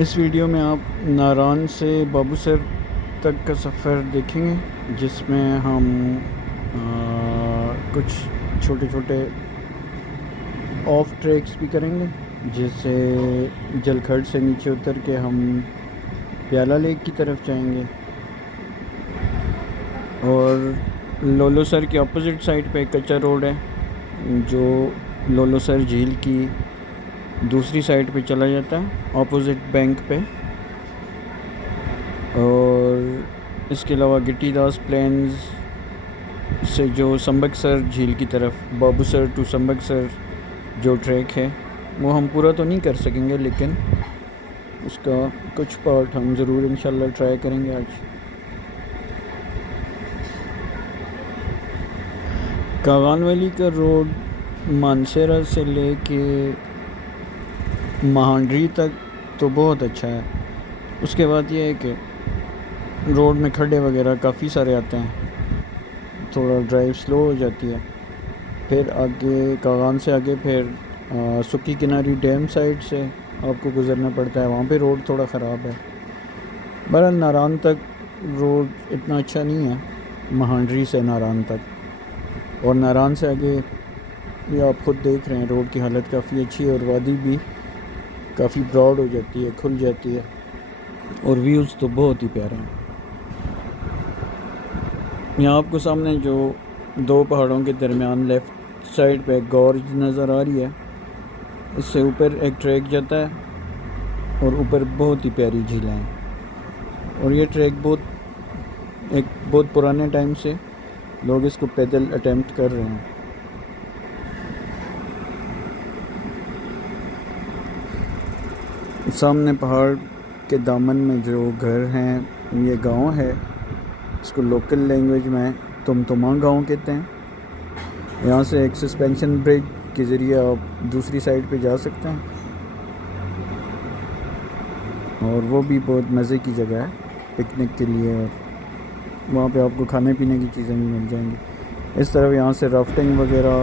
इस वीडियो में आप नारान से बाबूसर तक का सफ़र देखेंगे, जिसमें हम कुछ छोटे छोटे ऑफ ट्रैक्स भी करेंगे। जैसे जलखड़ से नीचे उतर के हम प्याला लेक की तरफ जाएंगे, और लोलोसर के अपोजिट साइड पे एक कच्चा रोड है जो लोलोसर झील की दूसरी साइड पे चला जाता है, अपोजिट बैंक पे। और इसके अलावा गिट्टीदास प्लेन्स से जो संबकसर झील की तरफ बाबूसर टू संबकसर जो ट्रैक है वो हम पूरा तो नहीं कर सकेंगे, लेकिन उसका कुछ पार्ट हम ज़रूर इंशाल्लाह ट्राई करेंगे आज। कागान वैली का रोड मानसेरा से लेके महांडरी तक तो बहुत अच्छा है। उसके बाद ये है कि रोड में खड्डे वगैरह काफ़ी सारे आते हैं, थोड़ा ड्राइव स्लो हो जाती है। फिर आगे कागान से आगे फिर सुक्की किनारी डैम साइड से आपको गुज़रना पड़ता है, वहाँ पे रोड थोड़ा ख़राब है। बहरहाल नारान तक रोड इतना अच्छा नहीं है, महांडरी से नारान तक। और नारान से आगे ये आप ख़ुद देख रहे हैं, रोड की हालत काफ़ी अच्छी है और वादी भी काफ़ी ब्रॉड हो जाती है, खुल जाती है, और व्यूज़ तो बहुत ही प्यारे हैं। यहाँ आपको सामने जो दो पहाड़ों के दरमियान लेफ़्ट साइड पे गॉर्ज नज़र आ रही है, इससे ऊपर एक ट्रैक जाता है और ऊपर बहुत ही प्यारी झीलें हैं। और ये ट्रैक बहुत पुराने टाइम से लोग इसको पैदल अटेम्प्ट कर रहे हैं। सामने पहाड़ के दामन में जो घर हैं, ये गांव है, इसको लोकल लैंग्वेज में तुमतुमा गांव कहते हैं। यहाँ से एक सस्पेंशन ब्रिज के ज़रिए आप दूसरी साइड पे जा सकते हैं, और वो भी बहुत मज़े की जगह है पिकनिक के लिए, और वहाँ पे आपको खाने पीने की चीज़ें भी मिल जाएंगी। इस तरफ यहाँ से राफ्टिंग वगैरह,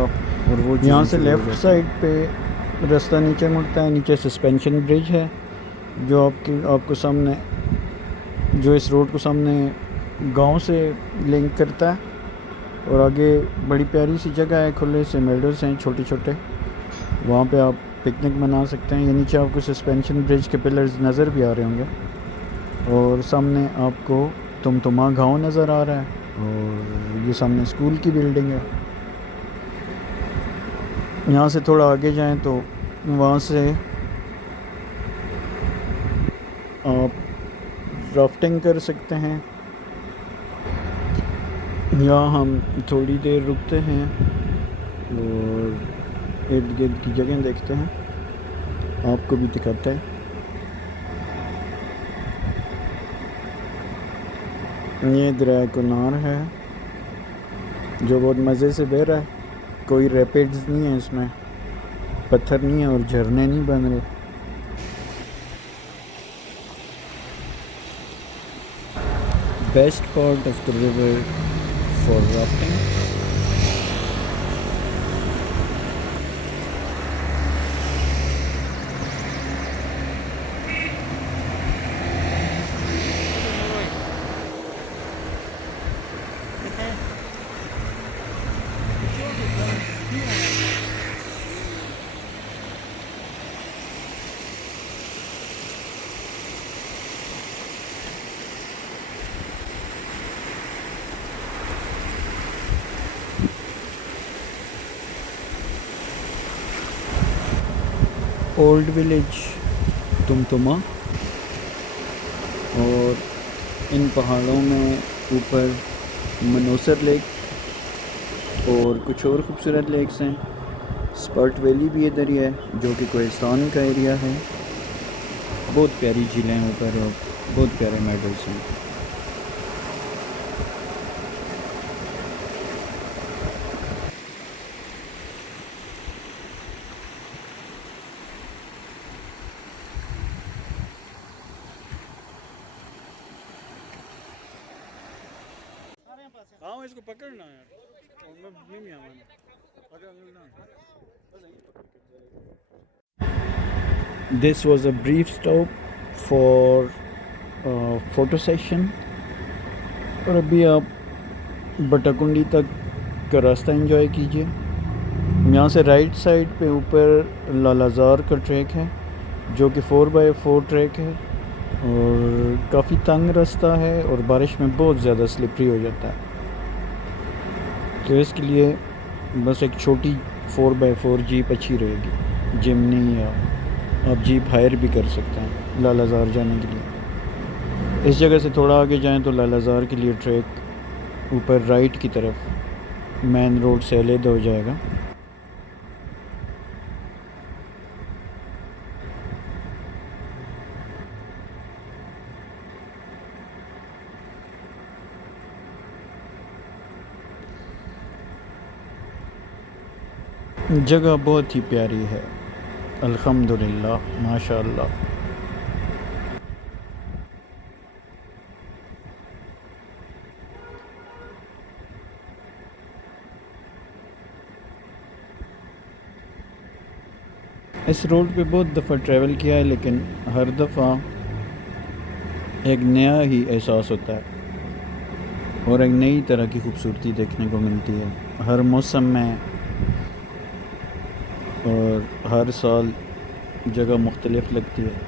और वो यहाँ से लेफ़्ट साइड पे रास्ता नीचे मुड़ता है, नीचे सस्पेंशन ब्रिज है जो आपको सामने, जो इस रोड को सामने गांव से लिंक करता है। और आगे बड़ी प्यारी सी जगह है, खुले से मेडोज़ हैं छोटे छोटे, वहाँ पे आप पिकनिक मना सकते हैं। ये नीचे आपको सस्पेंशन ब्रिज के पिलर्स नज़र भी आ रहे होंगे, और सामने आपको तुमतुमा गांव नज़र आ रहा है, और ये सामने स्कूल की बिल्डिंग है। यहाँ से थोड़ा आगे जाएं तो वहाँ से आप राफ्टिंग कर सकते हैं। यहाँ हम थोड़ी देर रुकते हैं और इर्द गिर्द की जगह देखते हैं, आपको भी दिखाता है। ये दरिया कुनार है जो बहुत मज़े से बह रहा है, कोई रैपिड्स नहीं है इसमें, पत्थर नहीं है और झरने नहीं बन रहे। Best part of the river for rafting. Old village Tumtuma, और इन पहाड़ों में ऊपर मनोसर लेक और कुछ और ख़ूबसूरत लेक्स हैं। स्पर्ट वैली भी इधर ही है जो कि कोहिस्तान का एरिया है। बहुत प्यारी झीलें हैं ऊपर और बहुत प्यारे मेडल्स हैं। हाँ इसको पकड़ना यार, मैं भी आवाना पकड़ ना। This was a brief stop for photo session. और अभी आप बटाकुंडी तक का रास्ता एंजॉय कीजिए। यहाँ से राइट साइड पे ऊपर लालाजार का ट्रैक है जो कि 4x4 ट्रैक है और काफ़ी तंग रास्ता है और बारिश में बहुत ज़्यादा स्लिपरी हो जाता है। तो इसके लिए बस एक छोटी 4x4 जीप अच्छी रहेगी, जिमनी, या आप जीप हायर भी कर सकते हैं लालाजार जाने के लिए। इस जगह से थोड़ा आगे जाएं तो लालाजार के लिए ट्रैक ऊपर राइट की तरफ मेन रोड से अलग हो जाएगा। जगह बहुत ही प्यारी है, अल्हम्दुलिल्लाह, माशाअल्लाह। इस रोड पे बहुत दफ़ा ट्रैवल किया है लेकिन हर दफ़ा एक नया ही एहसास होता है और एक नई तरह की खूबसूरती देखने को मिलती है हर मौसम में। और हर साल जगह मुख्तलिफ लगती है।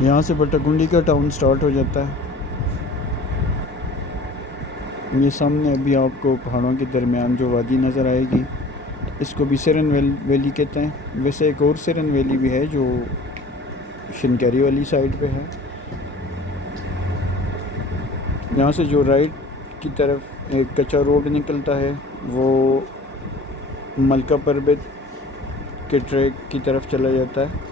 यहाँ से बटाकुंडी का टाउन स्टार्ट हो जाता है। ये सामने अभी आपको पहाड़ों के दरमियान जो वादी नज़र आएगी इसको भी सिरन वैली कहते हैं। वैसे एक और सिरन वैली भी है जो शिनकैरी वाली साइड पे है। यहाँ से जो राइट की तरफ एक कच्चा रोड निकलता है वो मलका पर्वत के ट्रैक की तरफ चला जाता है।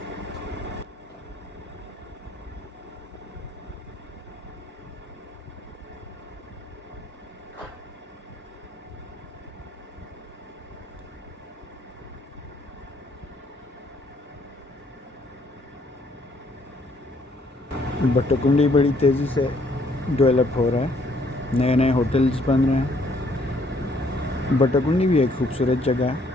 बटाकुंडी बड़ी तेज़ी से डेवलप हो रहा है, नए नए होटल्स बन रहे हैं। बटाकुंडी भी एक खूबसूरत जगह है।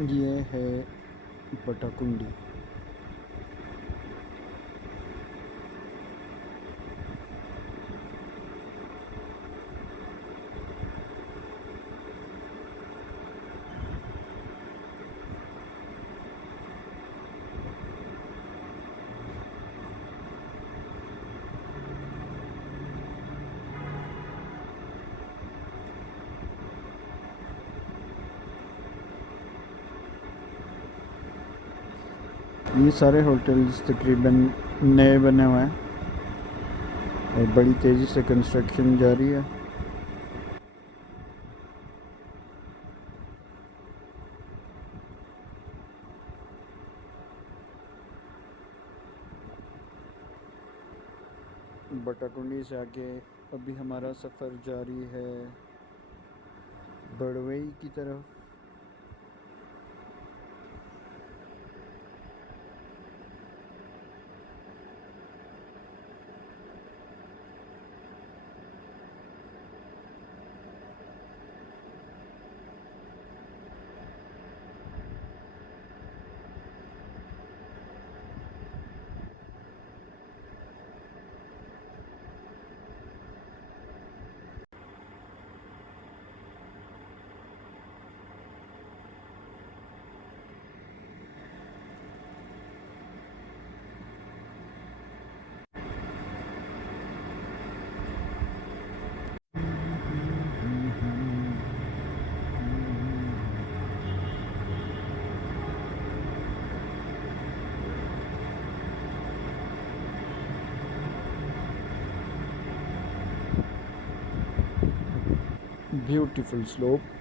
ये है बटाकुंडी। ये सारे होटल्स तकरीबन नए बने हुए हैं और बड़ी तेज़ी से कंस्ट्रक्शन जारी है। बटाकुंडी से आगे अभी हमारा सफ़र जारी है बड़वई की तरफ। Beautiful slope.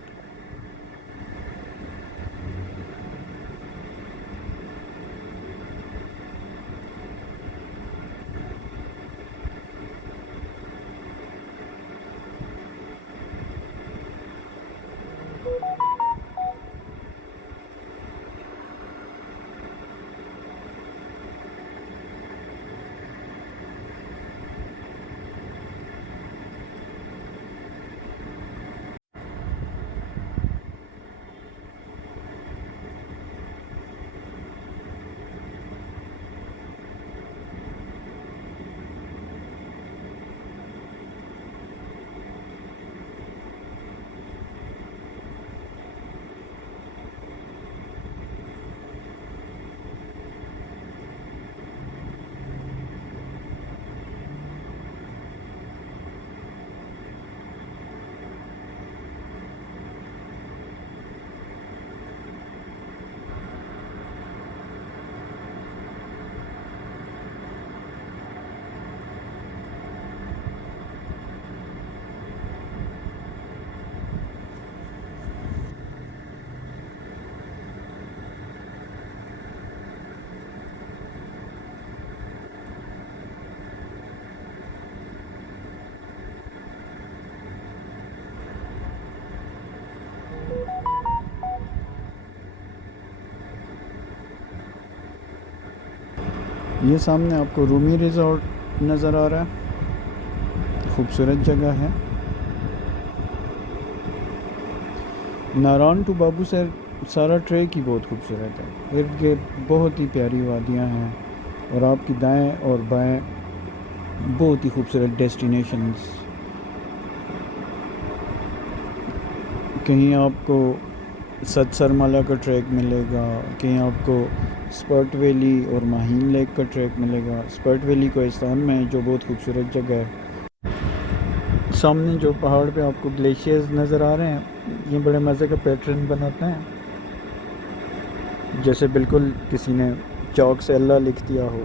ये सामने आपको रूमी रिजॉर्ट नज़र आ रहा है, खूबसूरत जगह है। नारायण टू बाबूसर सारा ट्रैक ही बहुत खूबसूरत है। इर्द गिर्द बहुत ही प्यारी वादियाँ हैं और आपकी दाएं और बाएं बहुत ही खूबसूरत डेस्टिनेशंस। कहीं आपको सतसरमाला का ट्रैक मिलेगा, कहीं आपको स्पर्ट वैली और माहीन लेक का ट्रैक मिलेगा। स्पर्ट वैली कोहिस्तान में है जो बहुत खूबसूरत जगह है। सामने जो पहाड़ पे आपको ग्लेशियर्स नज़र आ रहे हैं, ये बड़े मज़े का पैटर्न बनाते हैं, जैसे बिल्कुल किसी ने चौक से अल्लाह लिख दिया हो।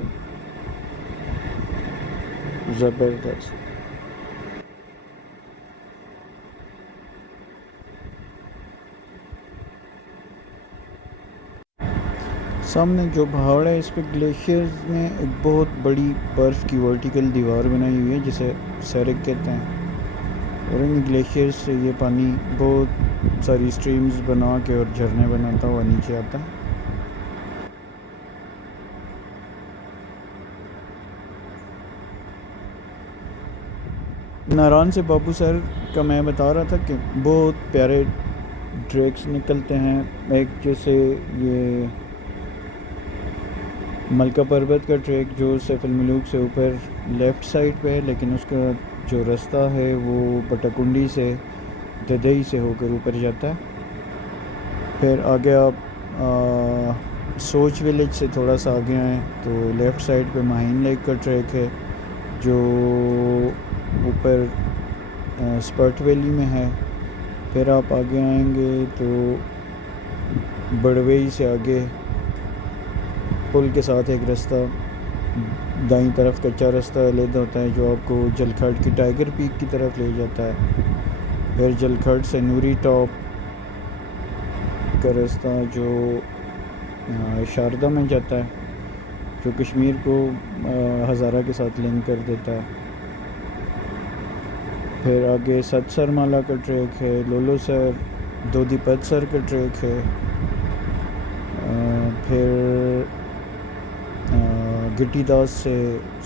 ज़बरदस्त। सामने जो पहाड़ है इस पर ग्लेशियर्स ने एक बहुत बड़ी बर्फ़ की वर्टिकल दीवार बनाई हुई है जिसे सेरिक कहते हैं, और इन ग्लेशियर्स से ये पानी बहुत सारी स्ट्रीम्स बना के और झरने बनाता हुआ नीचे आता है। नारायण से बाबूसर का मैं बता रहा था कि बहुत प्यारे ट्रैक्स निकलते हैं। एक जैसे ये मलका पर्वत का ट्रैक जो सैफुल मलूक से ऊपर लेफ़्ट साइड पे है, लेकिन उसका जो रास्ता है वो बटाकुंडी से ददई से होकर ऊपर जाता है। फिर आगे आप सोच विलेज से थोड़ा सा आगे आएँ तो लेफ़्ट साइड पे माहीन लेक का ट्रैक है जो ऊपर स्पर्ट वैली में है। फिर आप आगे आएंगे तो बड़वई से आगे पुल के साथ एक रास्ता दाईं तरफ कच्चा रास्ता अलग होता है जो आपको जलखड़ की टाइगर पीक की तरफ ले जाता है। फिर जलखड़ से नूरी टॉप का रास्ता जो शारदा में जाता है, जो कश्मीर को हज़ारा के साथ लिंक कर देता है। फिर आगे सतसरमाला का ट्रैक है, लोलोसर दोदीपतसर का ट्रैक है। फिर गिट्टीदास से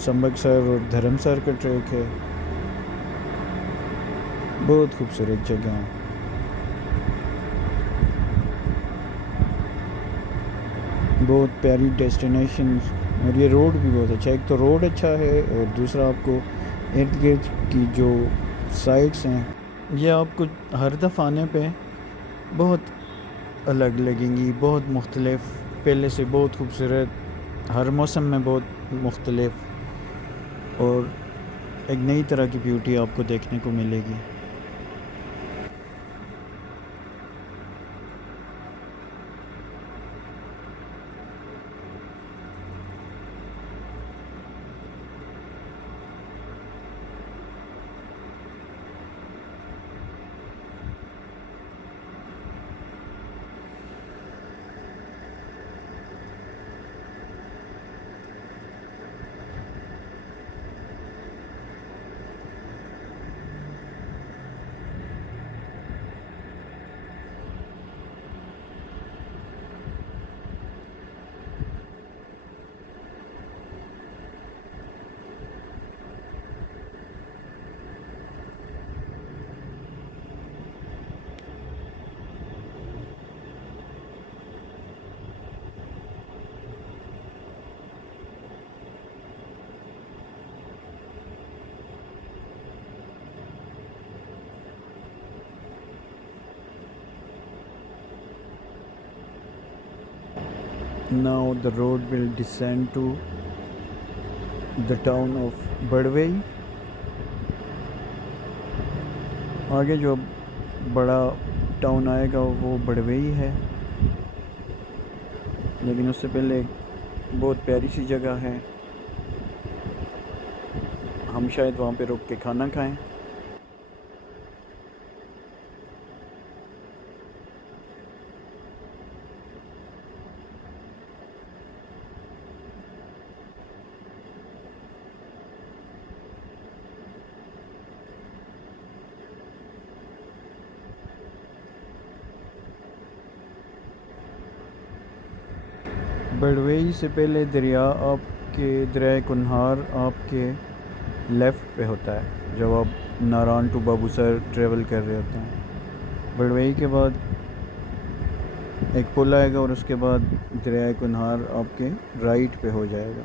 संबकसर और धर्मसर का ट्रैक है। बहुत खूबसूरत जगह है। बहुत प्यारी डेस्टिनेशन, और ये रोड भी बहुत अच्छा है। एक तो रोड अच्छा है और दूसरा आपको इर्द गिर्द की जो साइट्स हैं ये आपको हर दफ़ा आने पे बहुत अलग लगेंगी, बहुत मुख्तलिफ, पहले से बहुत खूबसूरत, हर मौसम में बहुत मुख्तलिफ और एक नई तरह की ब्यूटी आपको देखने को मिलेगी। Now the road will descend to the town of बड़वई। आगे जो बड़ा टाउन आएगा वो बड़वई है, लेकिन उससे पहले एक बहुत प्यारी सी जगह है, हम शायद वहाँ पे रुक के खाना खाएं। बड़वई से पहले दरिया आपके दरिया कुन्हार आपके लेफ़्ट पे होता है जब आप नारायण टू बाबूसर ट्रेवल कर रहे होते हैं। बड़वई के बाद एक पुल आएगा और उसके बाद दरिया कुन्हार आपके राइट पे हो जाएगा।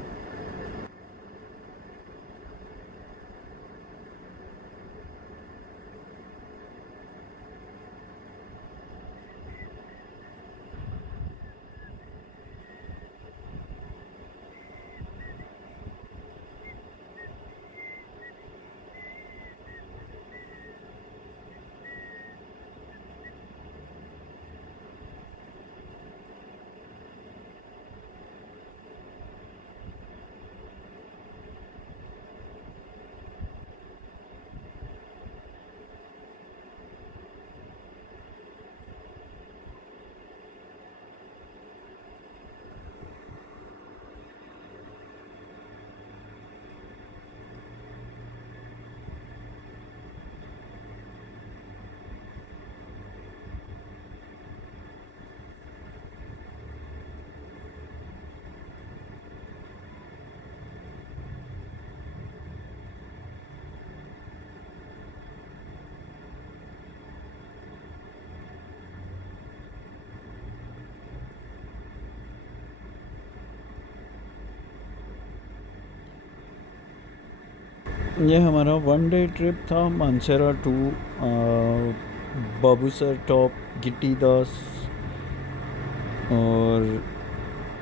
ये हमारा 1 डे ट्रिप था मानसरा टू बाबूसर टॉप गिट्टीदास, और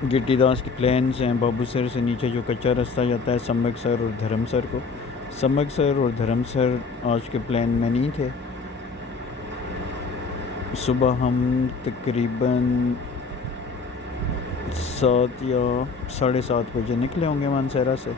गिट्टीदास की प्लेन्स हैं। बाबूसर से नीचे जो कच्चा रास्ता जाता है संबकसर और धर्मसर को। संबकसर और धर्मसर आज के प्लान में नहीं थे। सुबह हम तकरीबन 7 या 7:30 बजे निकले होंगे मानसहरा से।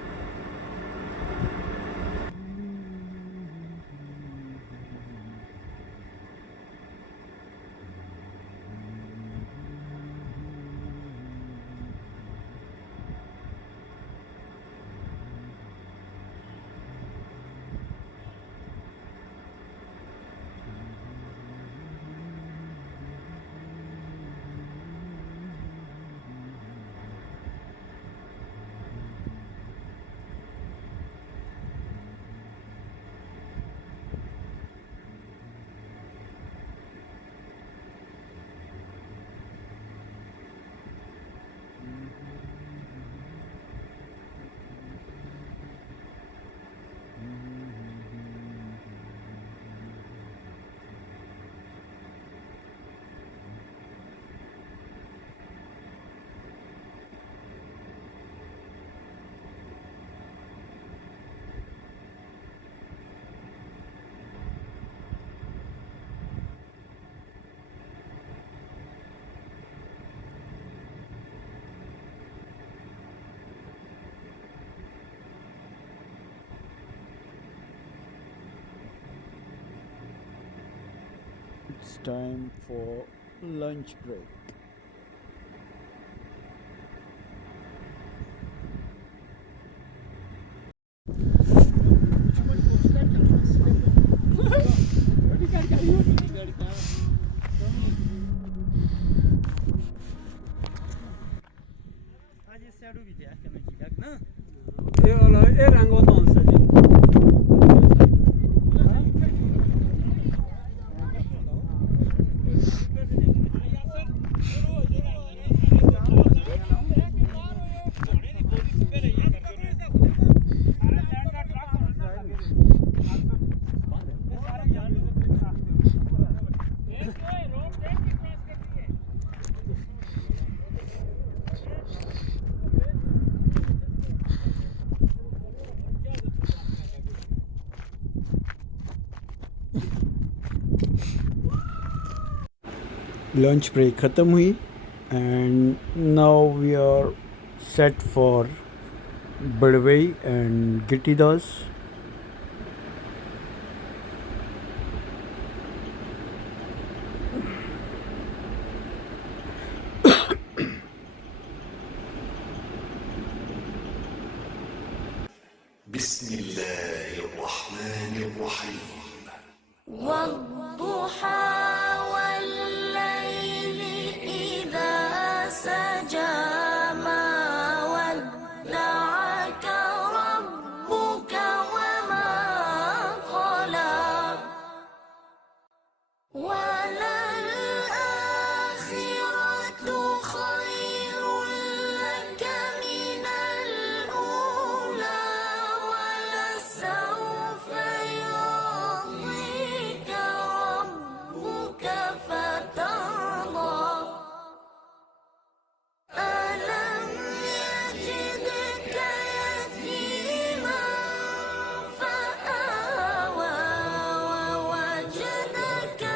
It's time for lunch break. Lunch break ख़त्म हुई and now we are set for Badwai and Gittidas. बिस्मिल्लाहिर्रहमानिर्रहीम वद्दुहा वल्लैलि इज़ा सजा मा वद्दअका रब्बुका वमा क़ला वललआखिरतु खैरुल लक मिनल ऊला वलसौफा यु'tika rabbuka fatarda alam yajidka yatiman fa'awa wa wajadaka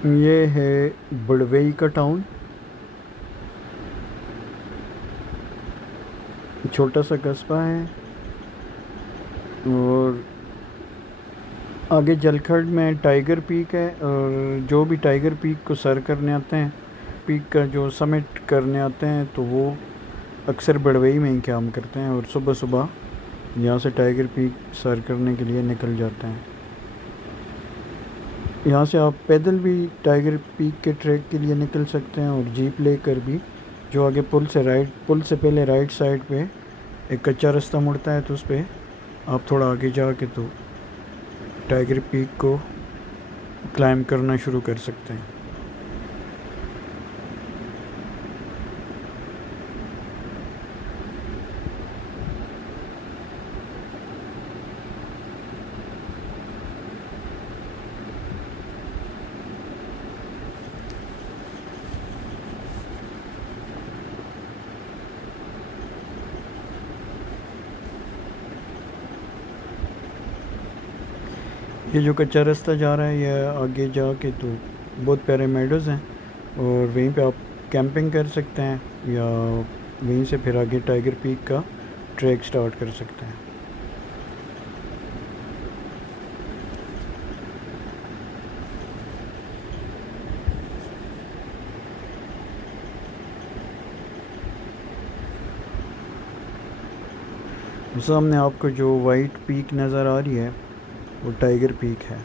ये है बड़वई का टाउन, छोटा सा कस्बा है। और आगे जलखड़ में टाइगर पीक है, और जो भी टाइगर पीक को सर करने आते हैं, पीक का जो समिट करने आते हैं, तो वो अक्सर बड़वई में ही काम करते हैं और सुबह सुबह यहाँ से टाइगर पीक सर करने के लिए निकल जाते हैं। यहाँ से आप पैदल भी टाइगर पीक के ट्रैक के लिए निकल सकते हैं, और जीप लेकर भी, जो आगे पुल से पहले राइट साइड पे एक कच्चा रास्ता मुड़ता है, तो उस पर आप थोड़ा आगे जाके तो टाइगर पीक को क्लाइंब करना शुरू कर सकते हैं। ये जो कच्चा रास्ता जा रहा है, ये आगे जाके तो बहुत प्यारे मेडोज़ हैं, और वहीं पे आप कैंपिंग कर सकते हैं, या वहीं से फिर आगे टाइगर पीक का ट्रैक स्टार्ट कर सकते हैं। सामने आपको जो वाइट पीक नज़र आ रही है, वो टाइगर पीक है।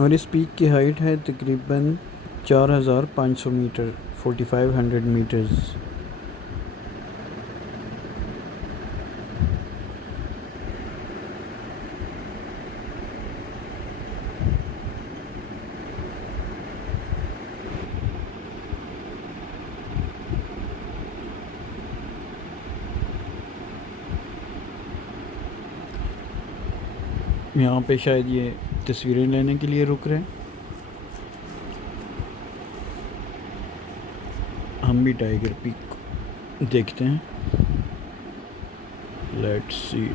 और इस पीक की हाइट है तकरीबन 4500 मीटर, 4500 मीटर्स। यहाँ पे शायद ये तस्वीरें लेने के लिए रुक रहे हैं। हम भी टाइगर पीक देखते हैं। Let's see.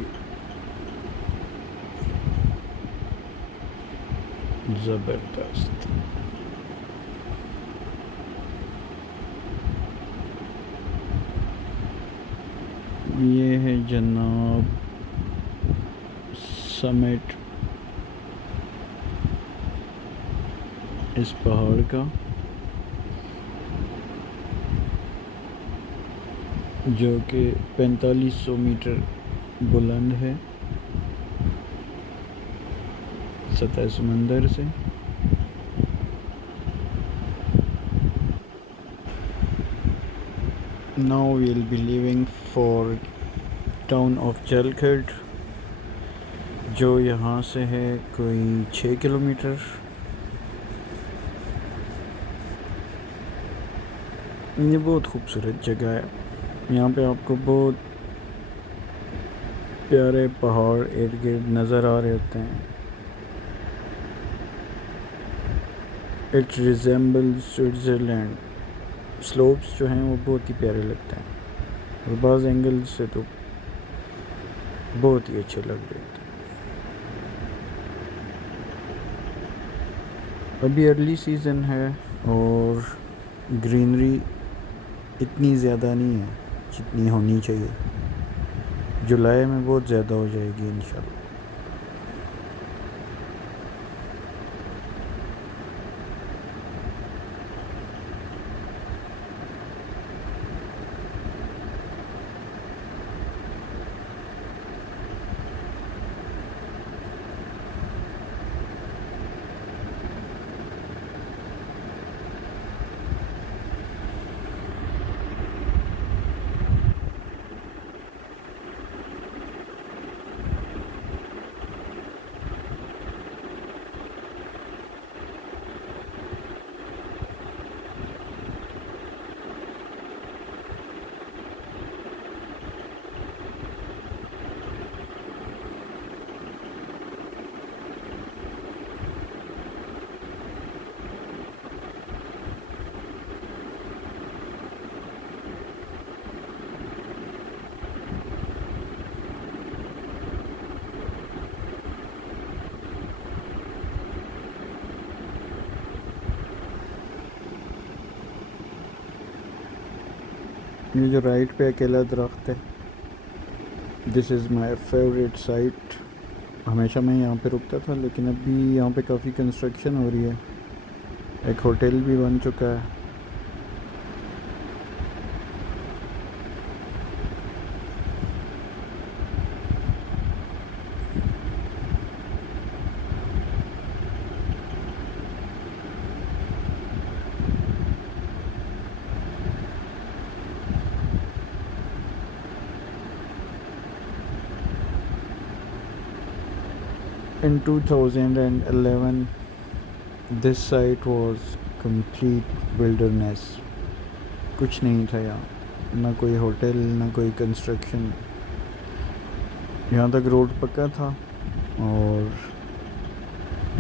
ज़बरदस्त। ये है जनाब समिट इस पहाड़ का, जो कि 4500 मीटर बुलंद है सतह समंदर से। Now we will be leaving for town of Jalkhad, जो यहाँ से है कोई 6 किलोमीटर। ये बहुत खूबसूरत जगह है। यहाँ पे आपको बहुत प्यारे पहाड़ इर्द गिर्द नज़र आ रहे होते हैं। It resembles Switzerland. स्लोप्स जो हैं वो बहुत ही प्यारे लगते हैं, और बाज़ एंगल से तो बहुत ही अच्छे लग रहे थे। अभी अर्ली सीज़न है, और ग्रीनरी इतनी ज़्यादा नहीं है जितनी होनी चाहिए। जुलाई में बहुत ज़्यादा हो जाएगी इंशाल्लाह। ये जो राइट पे अकेला दरख्त है, this is my favourite site. हमेशा मैं यहाँ पे रुकता था, लेकिन अभी यहाँ पे काफ़ी कंस्ट्रक्शन हो रही है। एक होटल भी बन चुका है। In 2011, this site was complete wilderness. कुछ नहीं था यहाँ, ना कोई होटल, ना कोई कंस्ट्रक्शन। यहाँ तक रोड पक्का था और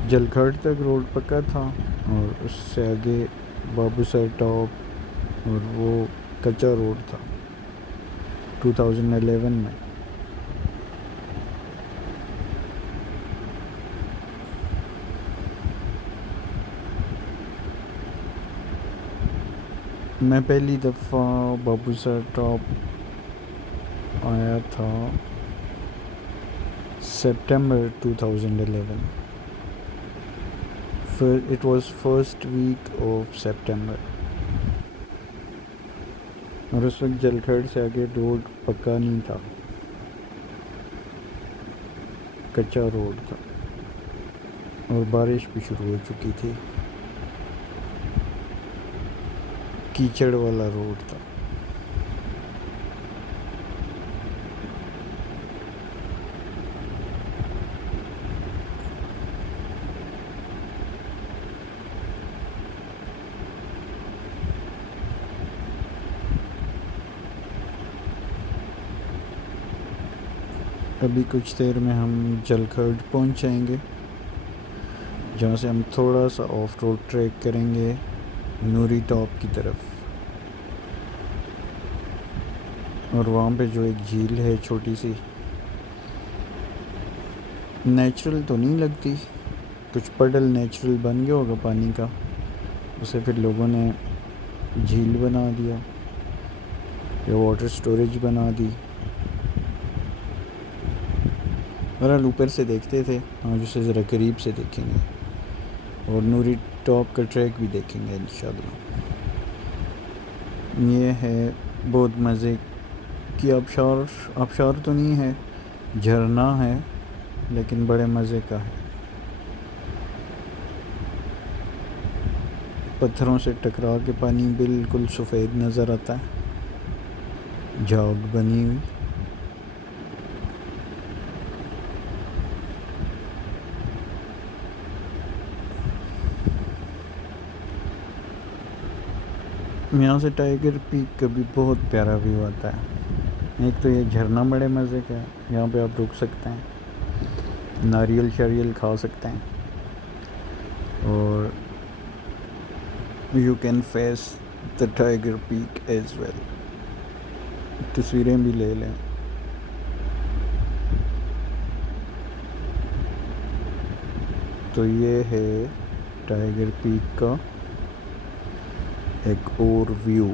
जलखड़ तक रोड पक्का था, और उससे आगे बाबूसर टॉप और वो कच्चा रोड था 2011 में। मैं पहली दफ़ा बाबूसर टॉप आया था सितंबर 2011। फिर it was first week of September, और उस वक्त जलखड़ से आगे रोड पक्का नहीं था, कच्चा रोड था और बारिश भी शुरू हो चुकी थी। कीचड़ वाला रोड था। अभी कुछ देर में हम जलखड़ पहुंच जाएंगे, जहाँ से हम थोड़ा सा ऑफ रोड ट्रैक करेंगे नूरी टॉप की तरफ। और वहाँ पे जो एक झील है छोटी सी, नेचुरल तो नहीं लगती, कुछ पडल नेचुरल बन गया होगा पानी का, उसे फिर लोगों ने झील बना दिया या वाटर स्टोरेज बना दी। बहरहाल ऊपर से देखते थे, आज उसे ज़रा करीब से देखेंगे और नूरी टॉप का ट्रैक भी देखेंगे इंशाल्लाह। ये है बहुत मज़े की आबशार तो नहीं है, झरना है, लेकिन बड़े मज़े का है। पत्थरों से टकरा के पानी बिल्कुल सफ़ेद नज़र आता है, झाग बनी हुई। यहाँ से टाइगर पीक का भी बहुत प्यारा व्यू आता है। एक तो ये झरना बड़े मज़े का है, यहाँ पे आप रुक सकते हैं, नारियल शारियल खा सकते हैं, और you can face the tiger peak as well. तस्वीरें भी ले लें। तो ये है टाइगर पीक का एक और व्यू।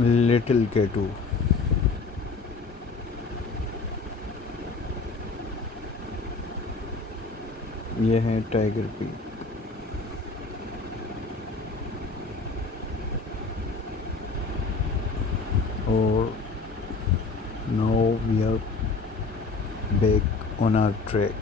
लिटिल केटू। ये है टाइगर पीक। और now we are back on our track.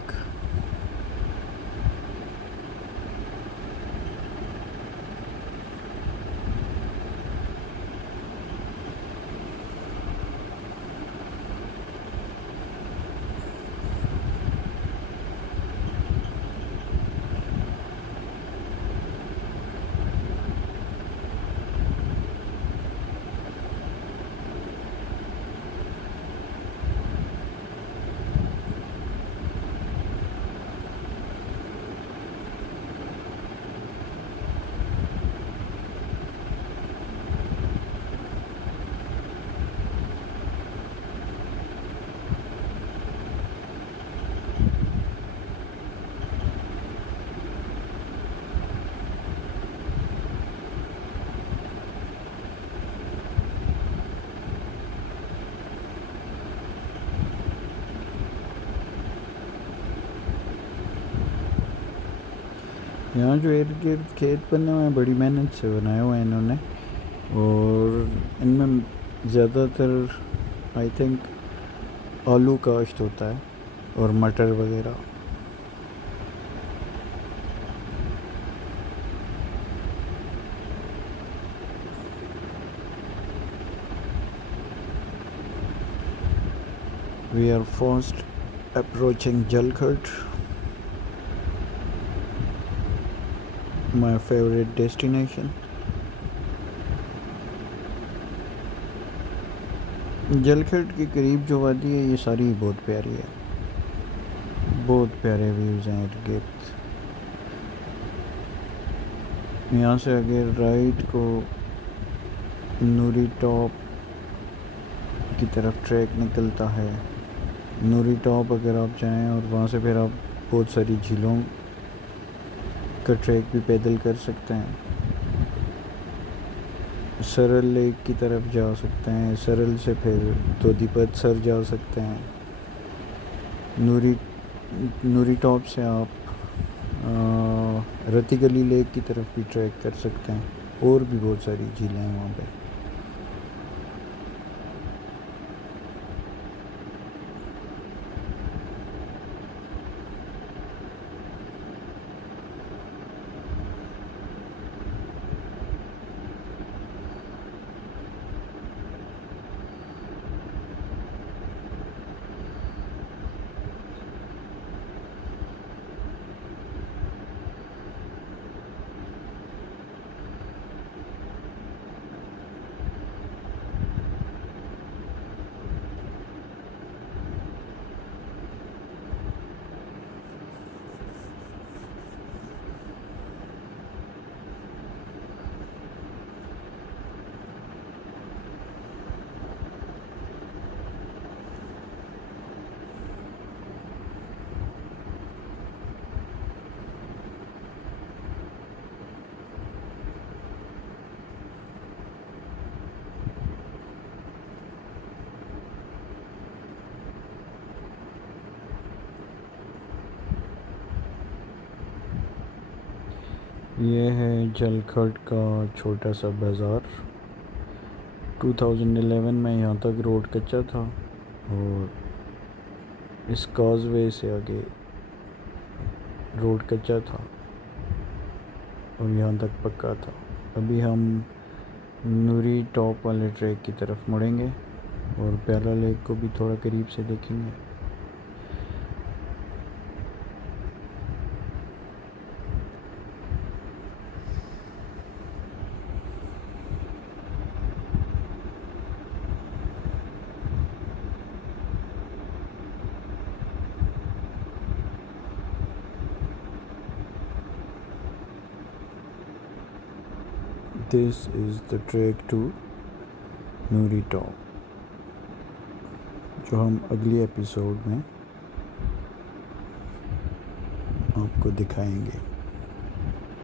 यहाँ जो इर्द गिर्द खेत बने हुए हैं बड़ी मेहनत से बनाए हुए हैं इन्होंने, और इनमें ज़्यादातर आई थिंक आलू काश्त होता है और मटर वगैरह। We are fast approaching Jalkhat, my favorite destination. जलखट के करीब जो वादी है ये सारी बहुत प्यारी है, बहुत प्यारे व्यूज़ हैं इर्द गिर्द। यहाँ से आगे राइट को नूरी टॉप की तरफ ट्रैक निकलता है। नूरी टॉप अगर आप जाएं और वहाँ से फिर आप बहुत सारी झीलों का ट्रैक भी पैदल कर सकते हैं। सरल लेक की तरफ जा सकते हैं, सरल से फिर तोदीपत सर जा सकते हैं। नूरी टॉप से आप रती गली लेक की तरफ भी ट्रैक कर सकते हैं, और भी बहुत सारी झीलें हैं वहाँ पे। ये है जलखट का छोटा सा बाज़ार। 2011 में यहाँ तक रोड कच्चा था और इस कॉजवे से आगे रोड कच्चा था और यहाँ तक पक्का था। अभी हम नूरी टॉप वाले ट्रैक की तरफ मुड़ेंगे और प्याला लेक को भी थोड़ा करीब से देखेंगे। This is the trek to Noori top, जो हम अगले एपिसोड में आपको दिखाएंगे।